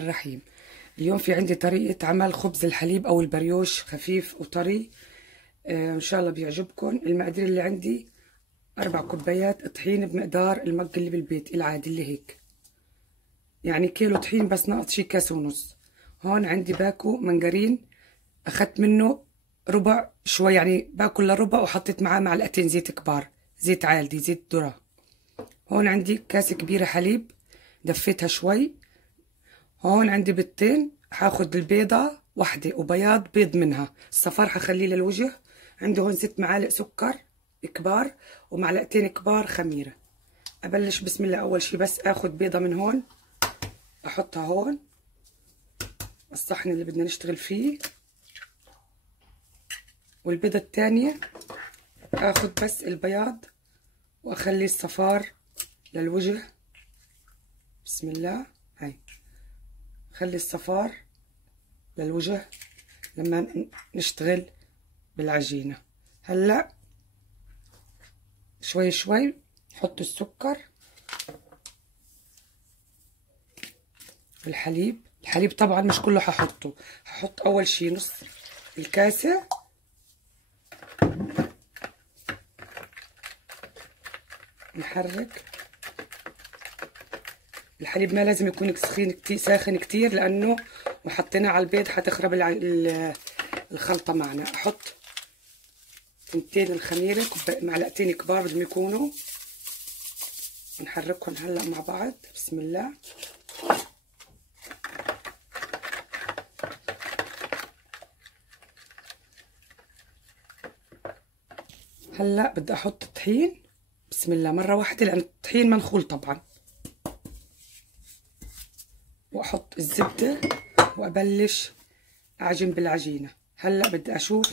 الرحيم. اليوم في عندي طريقة عمل خبز الحليب أو البريوش، خفيف وطري. إن شاء الله بيعجبكم. المقادير اللي عندي 4 كوبايات طحين بمقدار المج اللي بالبيت العادي اللي هيك، يعني كيلو طحين بس ناقص شي كاس ونص. هون عندي باكو منجرين، أخدت منه ربع شوي، يعني باكو لربع، وحطيت معاه معلقتين زيت كبار، زيت عالدي، زيت ذرة. هون عندي كاسة كبيرة حليب دفيتها شوي. هون عندي بيضتين، هاخد البيضة واحدة وبياض بيض منها، الصفار هخليه للوجه. عندي هون 6 معالق سكر كبار ومعلقتين كبار خميرة. أبلش بسم الله. أول شي بس آخد بيضة من هون أحطها هون الصحن اللي بدنا نشتغل فيه، والبيضة الثانية آخد بس البياض وأخلي الصفار للوجه. بسم الله. هاي خلي الصفار للوجه لما نشتغل بالعجينة. هلا شوي شوي حط السكر، الحليب. الحليب طبعا مش كله هحطه، هحط اول شي نص الكاسة، نحرك. الحليب ما لازم يكون ساخن كتير، لانه وحطيناه على البيض حتخرب الخلطة معنا. احط 2 الخميرة، معلقتين كبار بدهم يكونوا، نحركهم هلا مع بعض. بسم الله. هلا بدي احط الطحين بسم الله مرة واحدة، لأن الطحين منخول طبعا، واحط الزبدة وابلش اعجن بالعجينة. هلا بدي اشوف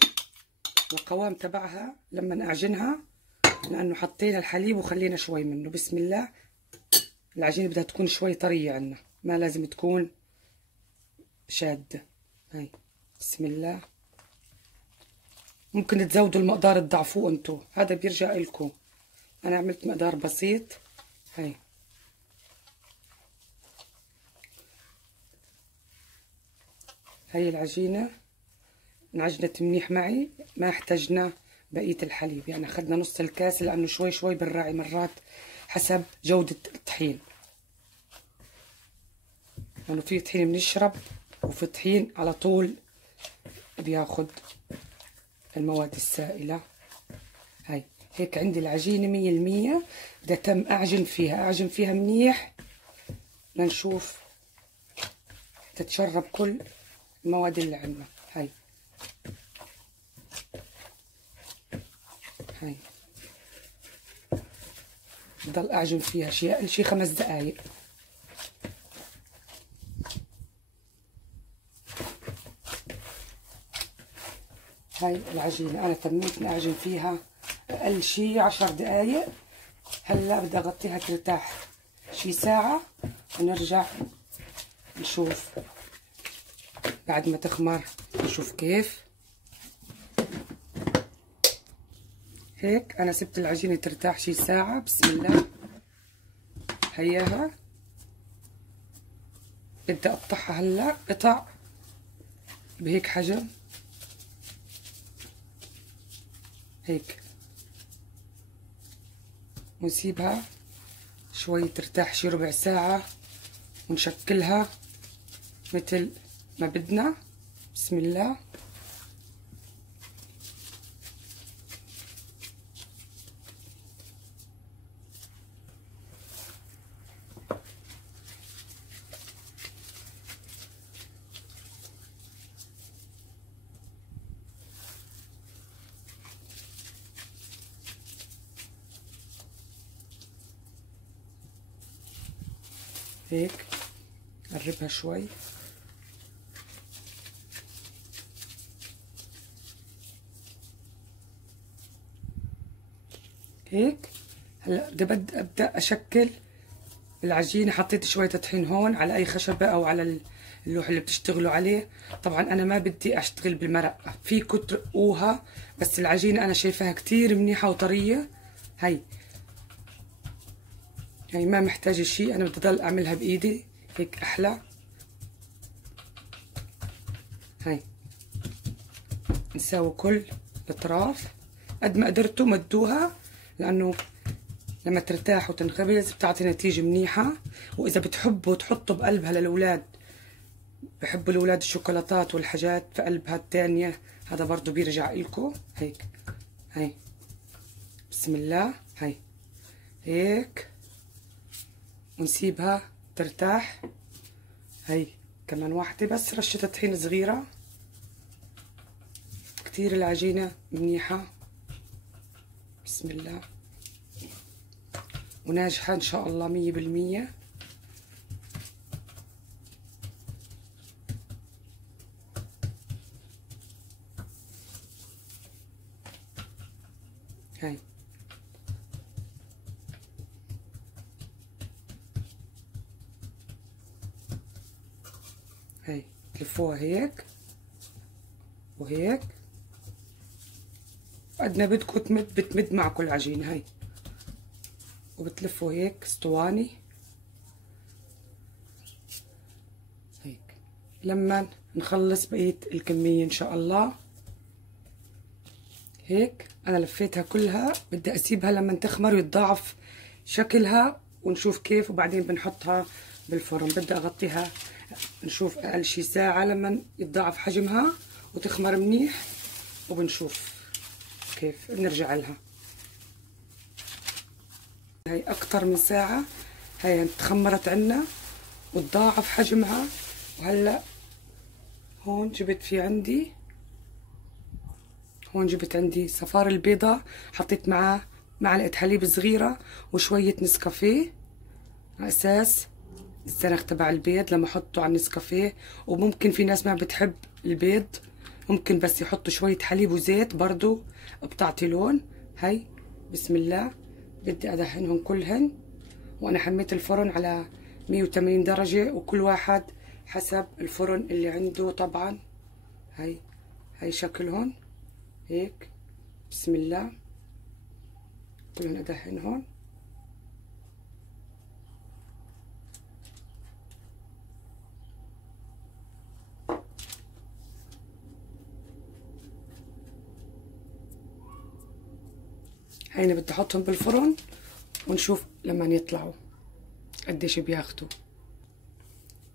القوام تبعها لما اعجنها، لانه حطينا الحليب وخلينا شوي منه. بسم الله. العجينة بدها تكون شوي طرية عنا، ما لازم تكون شادة. هاي بسم الله. ممكن تزودوا المقدار تضعفوه انتو، هذا بيرجع لكم. انا عملت مقدار بسيط. هاي العجينة انعجنت منيح معي، ما احتاجنا بقية الحليب، يعني اخذنا نص الكاس، لانه شوي شوي بنراعي مرات حسب جودة الطحين، لانه يعني في طحين بنشرب وفي طحين على طول بياخد المواد السائلة. هاي هيك عندي العجينة 100%. بدها تم اعجن فيها منيح لنشوف تتشرب كل المواد اللي عندنا. هاي بضل اعجن فيها اقل شي 5 دقايق. هاي العجينة انا تميت اعجن فيها اقل شي 10 دقايق. هلا بدي اغطيها ترتاح شي ساعة ونرجع نشوف بعد ما تخمر، نشوف كيف. هيك انا سبت العجينة ترتاح شي ساعة. بسم الله. هياها بدي اقطعها هلا قطع بهيك حجم، هيك، ونسيبها شوي ترتاح شي ربع ساعة، ونشكلها مثل ما بدنا. بسم الله. هيك قربها شوي. هيك هلا بدي ابدا اشكل العجينه. حطيت شويه طحين هون على اي خشبه او على اللوح اللي بتشتغلوا عليه. طبعا انا ما بدي اشتغل بالمرقه، فيكم ترقوها، بس العجينه انا شايفاها كتير منيحه وطريه. هي ما محتاجه شيء، انا بدي اضل اعملها بايدي هيك احلى. نساوي كل الاطراف قد ما قدرتوا مدوها، لانه لما ترتاح وتنخبز بتعطي نتيجة منيحة. واذا بتحبوا تحطوا بقلبها للاولاد، بحبوا الاولاد الشوكولاتات والحاجات في قلبها التانية، هذا برضو بيرجع إلكم. هيك هي بسم الله، هي هيك ونسيبها ترتاح. هي كمان واحدة، بس رشة طحين صغيرة. كتير العجينة منيحة بسم الله، وناجحة إن شاء الله 100%. هاي هاي تلفوها هيك وهيك قد ما بدكم تمد، بتمد معكم العجينة. هاي وبتلفوا هيك اسطواني هيك لما نخلص بقية الكمية إن شاء الله. هيك أنا لفيتها كلها، بدي أسيبها لما تخمر ويتضاعف شكلها ونشوف كيف، وبعدين بنحطها بالفرن. بدي أغطيها نشوف أقل شي ساعة لما يتضاعف حجمها وتخمر منيح، وبنشوف كيف بنرجع لها. هي أكتر من ساعة، هي تخمرت عنا وتضاعف حجمها. وهلأ هون جبت في عندي، هون جبت عندي صفار البيضة، حطيت معاه معلقة حليب صغيرة وشوية نسكافيه على أساس السنخ تبع البيض لما احطه على النسكافيه. وممكن في ناس ما بتحب البيض، ممكن بس يحطوا شوية حليب وزيت برضو بتعطي لون. هاي بسم الله بدي ادهنهم كلهن، وانا حميت الفرن على 180 درجة، وكل واحد حسب الفرن اللي عنده طبعا. هاي شكلهم هيك بسم الله، كلهم ادهنهم. هينا بدي احطهم بالفرن ونشوف لما يطلعوا قديش بياخدوا.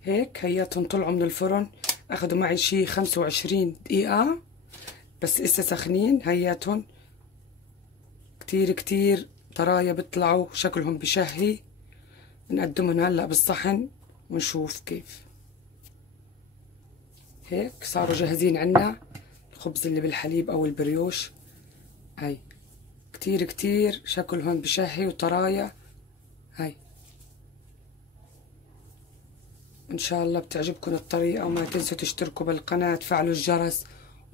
هيك هياتهم طلعوا من الفرن، اخدوا معي شي 25 دقيقة بس اسا سخنين. هياتهم كتير كتير طرايا بيطلعوا، شكلهم بشهي. نقدمهم هلا بالصحن ونشوف كيف. هيك صاروا جاهزين عنا الخبز اللي بالحليب او البريوش. هاي كتير كتير شكلهم بشهي وطرايا. هاي ان شاء الله بتعجبكم الطريقة، وما تنسوا تشتركوا بالقناة، تفعلوا الجرس،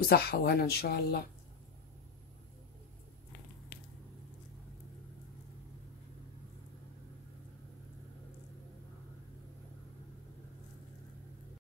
وصحة وهنا ان شاء الله.